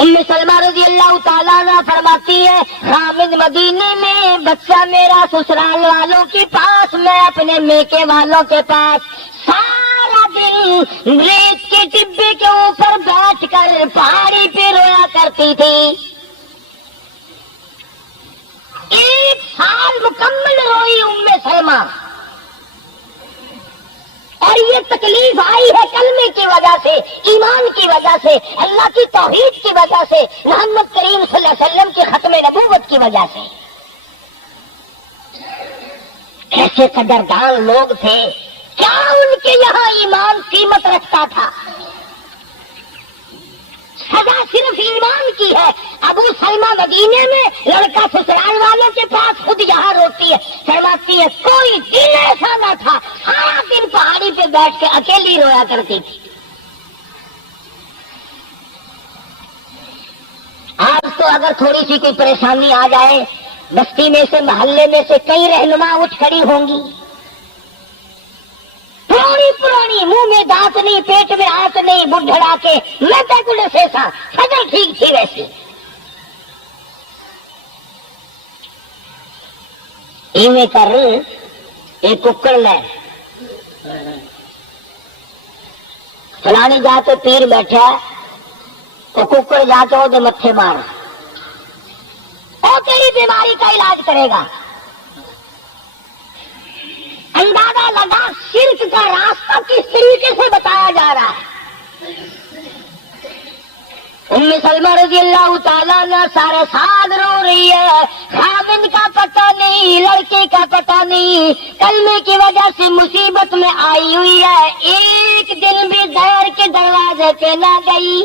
ام سلمہ رضی اللہ تعالیٰ عنہ فرماتی ہے خامد مدینے میں، بچہ میرا سسرال والوں کے پاس، میں اپنے میکے والوں کے پاس، سارا دن ریت کے ٹبے کے اوپر بیٹھ کر پہاڑی پہ رویا کرتی تھی۔ 1 سال مکمل روئی ام سلمہ، اور یہ تکلیف آئی ہے کلمے کی وجہ سے، ایمان کی وجہ سے، اللہ کی توحید کی وجہ سے، محمد کریم صلی اللہ علیہ وسلم کی ختم نبوت کی وجہ سے۔ کیسے قدردان لوگ تھے، کیا ان کے یہاں ایمان قیمت رکھتا تھا؟ سزا صرف ایمان کی ہے۔ ابو سلمہ مدینے میں، لڑکا سسرال والوں کے پاس، خود یہاں روتی ہے، فرماتی ہے کوئی دن ایسا نہ تھا، سارا دن پہاڑی پہ بیٹھ کے اکیلی رویا کرتی تھی۔ آج تو اگر تھوڑی سی کوئی پریشانی آ جائے، بستی میں سے، محلے میں سے کئی رہنما اٹھ کھڑی ہوں گی، پرانی منہ میں دانت نہیں، پیٹ میں ہاتھ نہیں، بڑھڑا کے میں کیکولے سے تھا، فجر ٹھیک تھی ویسی۔ ایویں کر ایک ککڑ لے فلانی جا کے پیر بیٹھا، تو ککڑ جا کے وہ متھے مار، اور تیری بیماری کا علاج کرے گا۔ اندازہ لگا شرک کا راستہ کس طریقے سے بتایا جا رہا ہے۔ ام سلمہ رضی اللہ تعالیٰ عنہ سارے ساتھ رو رہی ہے، خامن کا پتہ نہیں، لڑکے کا پتہ نہیں، کلمے کی وجہ سے مصیبت میں آئی ہوئی ہے، ایک دن بھی غیر کے دروازے پہ نہ گئی۔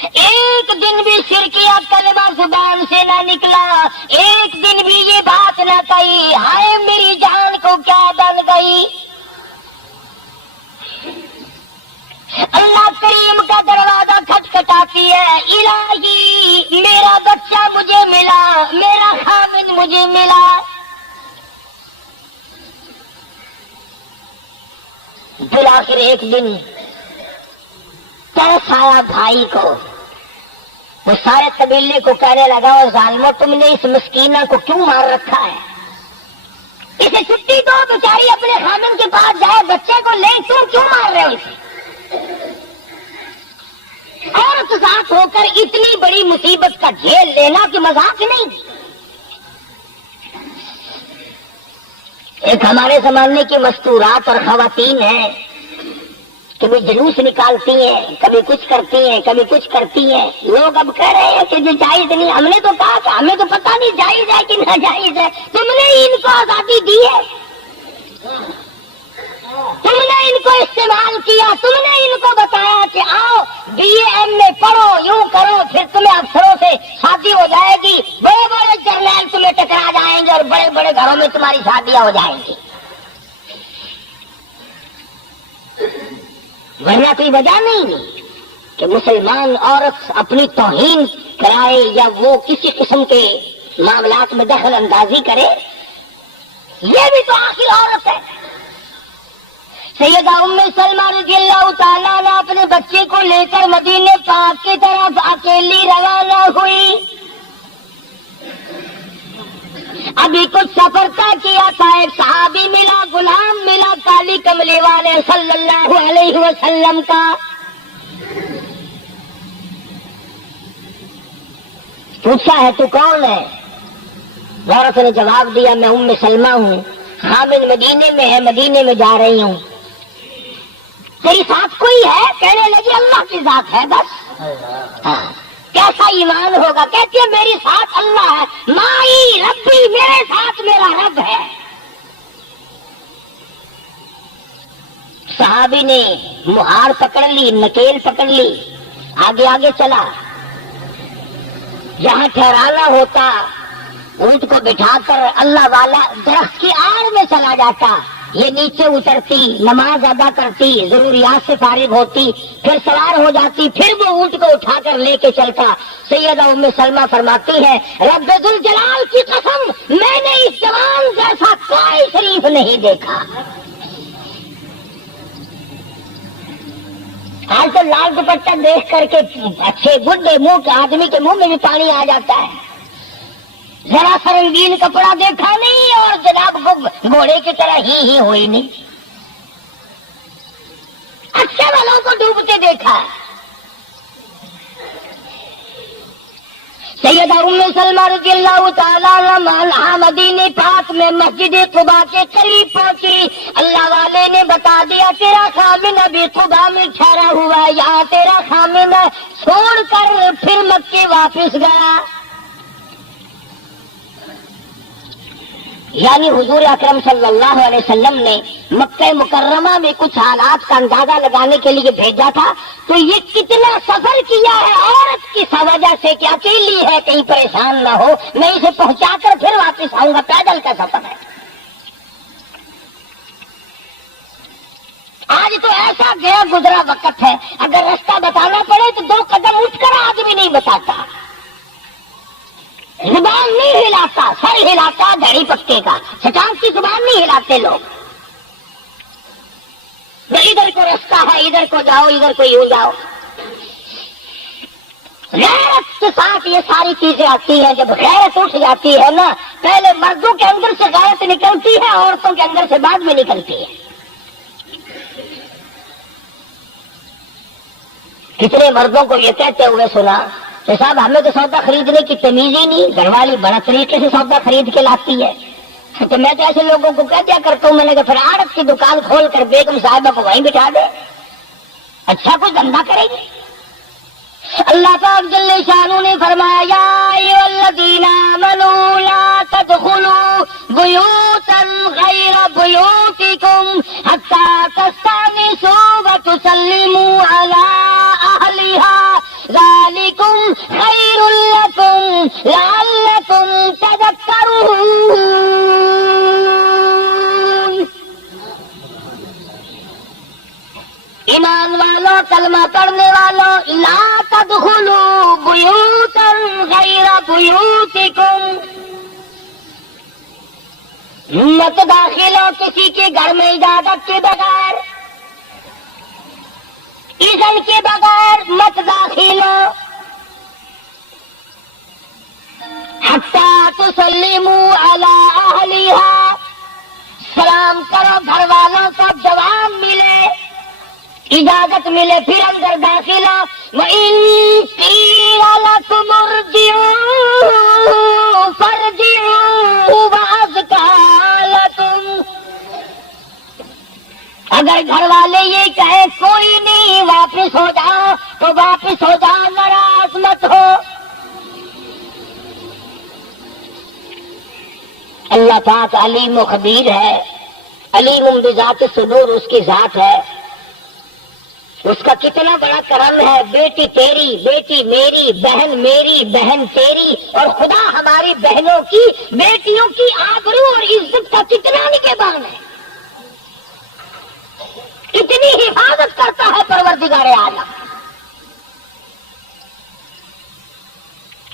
ایک دن بھی شرکیہ کلمہ زبان سے نہ نکلا، ایک دن بھی یہ بات نہ کہی ہائے میری جان کو کیا بن گئی۔ اللہ کریم کا دروازہ کھٹکھٹاتی ہے، الہی میرا بچہ مجھے ملا، میرا خامن مجھے ملا۔ بالآخر ایک دن ترس آیا بھائی کو، وہ سارے قبیلے کو کہنے لگا وہ ظالمو تم نے اس مسکینہ کو کیوں مار رکھا ہے؟ اسے چھٹی دو، بیچاری اپنے خامن کے پاس جائے، بچے کو لے، تم کیوں مار رہے ہو اسے؟ عورت ذات ہو کر اتنی بڑی مصیبت کا جھیل لینا کہ مذاق نہیں۔ ایک ہمارے زمانے کی مستورات اور خواتین ہیں، کبھی جلوس نکالتی ہیں، کبھی کچھ کرتی ہیں، کبھی کچھ کرتی ہیں۔ لوگ اب کہہ رہے ہیں کہ یہ جائز نہیں، ہم نے تو کہا کہ ہمیں تو پتہ نہیں جائز ہے کہ ناجائز ہے، تم نے ان کو آزادی دی ہے، تم نے ان کو استعمال کیا، تم نے ان کو بتایا کہ آؤ BA پڑھو، یوں کرو، پھر تمہیں افسروں سے شادی ہو جائے گی، بڑے بڑے جرنیل تمہیں ٹکرا جائیں گے اور بڑے بڑے گھروں میں تمہاری شادیاں ہو جائیں گی۔ ورنہ کوئی وجہ نہیں کہ مسلمان عورت اپنی توہین کرائے یا وہ کسی قسم کے معاملات میں دخل اندازی کرے، یہ بھی تو آخر عورت ہے۔ سیدہ ام سلمہ رضی اللہ تعالیٰ عنہ اپنے بچے کو لے کر مدینے پاک کی طرف اکیلی روانہ ہوئی۔ ابھی کچھ سفر طے کیا تھا، ایک صحابی ملا، غلام ملا، کالی کملی والے صلی اللہ علیہ وسلم کا۔ پوچھا ہے تو کون ہے؟ عورت نے جواب دیا میں ام سلمہ ہوں، خامن مدینے میں ہے، مدینے میں جا رہی ہوں۔ تیری ساتھ کوئی ہے؟ کہنے لگی اللہ کی ذات ہے بس۔ ہاں کیسا ایمان ہوگا؟ کہتی ہے میری ساتھ اللہ ہے، مائی ربی، میرے ساتھ میرا رب ہے۔ صحابی نے مہار پکڑ لی، نکیل پکڑ لی، آگے آگے چلا۔ جہاں ٹھہرانا ہوتا اونٹ کو بٹھا کر اللہ والا درخت کی آڑ میں چلا جاتا، یہ نیچے اترتی، نماز ادا کرتی، ضروریات سے فارغ ہوتی، پھر سوار ہو جاتی، پھر وہ اونٹ کو اٹھا کر لے کے چلتا۔ سیدہ ام سلمہ فرماتی ہے رب ذوالجلال کی قسم میں نے اس جوان جیسا کوئی شریف نہیں دیکھا۔ آج تو لال دوپٹہ دیکھ کر کے اچھے بڈھے منہ کے آدمی کے منہ میں بھی پانی آ جاتا ہے. ذرا سا رنگین کپڑا دیکھا نہیں اور جناب گھوڑے کی طرح ہی ہوئی نہیں. اچھے والوں کو ڈوبتے دیکھا. سیدہ ام سلمہ رضی اللہ تعالیٰ عنہا مدینے پاک میں مسجد قباء کے قریب پہنچی. اللہ والے نے بتا دیا تیرا خامن ابھی قباء میں ٹھہرا ہوا ہے, یہاں تیرا خامن چھوڑ کر پھر مکے واپس گیا. یعنی حضور اکرم صلی اللہ علیہ وسلم نے مکہ مکرمہ میں کچھ حالات کا اندازہ لگانے کے لیے بھیجا تھا. تو یہ کتنا سفر کیا ہے عورت کی وجہ سے کہ اکیلی ہے, کہیں پریشان نہ ہو, میں اسے پہنچا کر پھر واپس آؤں گا. پیدل کا سفر ہے. آج تو ایسا گیا گزرا وقت ہے, اگر راستہ بتانا پڑے تو 2 قدم اٹھ کر آدمی نہیں بتاتا, زبان نہیں ہلاتا, سر ہلاتا دھڑی پکے کا, شیطان کی زبان نہیں ہلاتے لوگ. ادھر کو راستہ ہے, ادھر کو جاؤ, ادھر کو یوں جاؤ. غیرت کے ساتھ یہ ساری چیزیں آتی ہیں. جب غیرت اٹھ جاتی ہے نا, پہلے مردوں کے اندر سے غیرت نکلتی ہے, عورتوں کے اندر سے بعد میں نکلتی ہے. کتنے مردوں کو یہ کہتے ہوئے سنا کہ صاحب ہمیں تو سودا خریدنے کی تمیز ہی نہیں, گھر والی بڑا طریقے سے سودا خرید کے لاتی ہے. تو میں تو ایسے لوگوں کو کہہ دیا کرتا ہوں, میں نے کہا پھر آڑت کی دکان کھول کر بیگم صاحبہ کو وہیں بٹھا دے, اچھا کوئی دھندا کرے گی. اللہ پاک جل شانہ نے فرمایا یا ایھا الذین آمنوا لا تدخلوا بیوتا غیر بیوتکم حتی تستأنسوا وتسلموا علی اہلہا ذالکم خیر لکم لعلکم تذکرون. ایمان والوں, کلمہ پڑھنے والوں, لا تدخلوا بیوتا غیر بیوتکم, مت داخل ہو کسی کے گھر میں اجازت کے بغیر, اذن کے بغیر مت داخل ہو. حتی تسلموا علی اہلہا, سلام کرو گھر والوں کو, جواب ملے, اجازت ملے, پھر اندر داخل ہو. وَإِن قِيلَ لَكُمُ ارْجِعُوا فَارْجِعُوا وَأَزْكَىٰ لَكُمْ, اگر گھر والے یہ کہیں کوئی نہیں واپس ہو جاؤ تو واپس ہو جاؤ, ناراض مت ہو. اللہ پاک علیم و خبیر ہے, علیم بذات الصدور اس کی ذات ہے. اس کا کتنا بڑا کرم ہے. بیٹی تیری, بیٹی میری, بہن میری, بہن تیری, اور خدا ہماری بہنوں کی, بیٹیوں کی آبرو اور عزت کا کتنا نگہبان ہے, کتنی حفاظت کرتا ہے پروردگار عالم.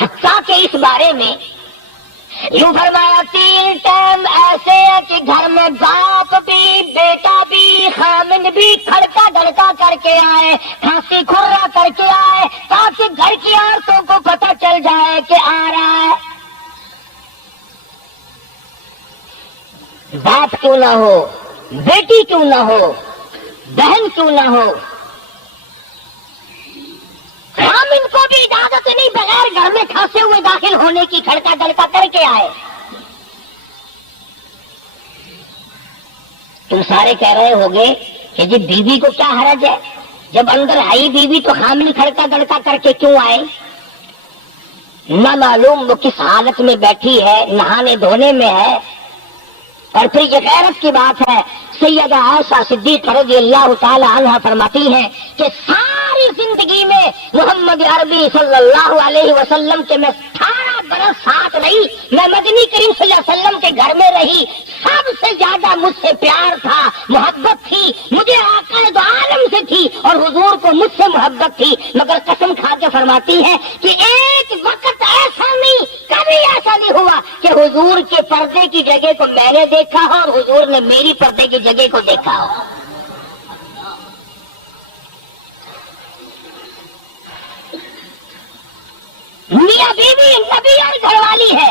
حتیٰ کہ اس بارے میں یوں فرمایا 3 ٹائم ایسے ہے کہ گھر میں باپ بھی, بیٹا بھی, خامن بھی کھڑکا دھڑکا کر کے آئے, کھانسی کھرا کر کے آئے, تاکہ گھر کی عورتوں کو پتہ چل جائے کہ آ رہا ہے. باپ کیوں نہ ہو, بیٹی کیوں نہ ہو, بہن کیوں نہ ہو, خامن کو بھی اجازت نہیں بغیر گھر میں کھانسے ہوئے داخل ہونے کی, کھڑکا دھڑکا کر کے آئے. تم سارے کہہ رہے ہوگے کہ جی بیوی کو کیا حرج ہے, جب اندر آئی بیوی تو خامن کھڑکا دھڑکا کر کے کیوں آئے؟ نہ معلوم وہ کس حالت میں بیٹھی ہے, نہانے دھونے میں ہے. اور پھر یہ غیرت کی بات ہے, سیدہ عائشہ صدیقہ رضی اللہ تعالی عنہا فرماتی ہیں کہ ساری زندگی میں محمد عربی صلی اللہ علیہ وسلم کے میں 18 برس ساتھ رہی, میں مدنی کریم صلی اللہ علیہ وسلم کے گھر میں رہی, سب سے زیادہ مجھ سے پیار تھا, محبت تھی, مجھے آقا دو عالم سے تھی, اور حضور کو مجھ سے محبت تھی. مگر قسم کھا کے فرماتی ہے کہ ایک وقت ایسا نہیں, کبھی ایسا نہیں ہوا کہ حضور کے پردے کی جگہ کو میں نے دیکھا ہو اور حضور نے میری پردے کی جگہ کو دیکھا ہو. بیوی نبی اور گھر والی ہے